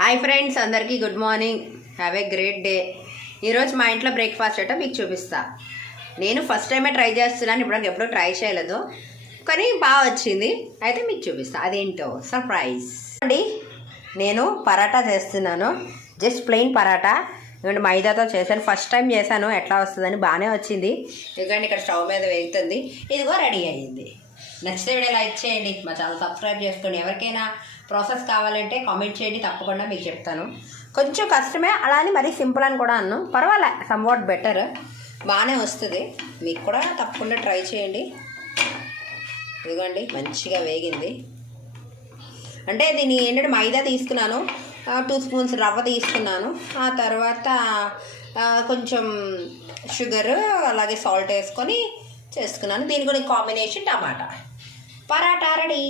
Hi friends, అందరికీ good morning. Have a great day. ఈరోజు మా ఇంట్లో బ్రేక్ఫాస్ట్ ఏంటో మీకు చూపిస్తా. నేను ఫస్ట్ టైమే ట్రై చేస్తున్నాను, ఇప్పుడు ఎప్పుడూ ట్రై చేయలేదు, కానీ బాగా వచ్చింది. అయితే మీకు చూపిస్తా అదేంటో సర్ప్రైజ్ అండి. నేను పరాటా చేస్తున్నాను, జస్ట్ ప్లెయిన్ పరాటా. ఎందుకంటే మైదాతో చేశాను, ఫస్ట్ టైం చేశాను, ఎట్లా వస్తుందని బాగానే వచ్చింది. ఎందుకంటే ఇక్కడ స్టవ్ మీద వేగుతుంది, ఇదిగో రెడీ అయ్యింది. నచ్చితే వీడియో లైక్ చేయండి, మా ఛానల్ సబ్స్క్రైబ్ చేసుకోండి. ఎవరికైనా ప్రాసెస్ కావాలంటే కామెంట్ చేయండి, తప్పకుండా మీకు చెప్తాను. కొంచెం కష్టమే, అలా అని మరీ సింపుల్ అని కూడా అన్నాను, పర్వాలే, సమ్వాట్ బెటర్, బాగానే వస్తుంది. మీకు కూడా తప్పకుండా ట్రై చేయండి. ఇదిగోండి మంచిగా వేగింది. అంటే దీన్ని ఏంటంటే మైదా తీసుకున్నాను, 2 స్పూన్స్ రవ్వ తీసుకున్నాను, ఆ తర్వాత కొంచెం షుగర్ అలాగే సాల్ట్ వేసుకొని చేసుకున్నాను. దీని కూడా కాంబినేషన్ టమాటా. పరాటా రెడీ.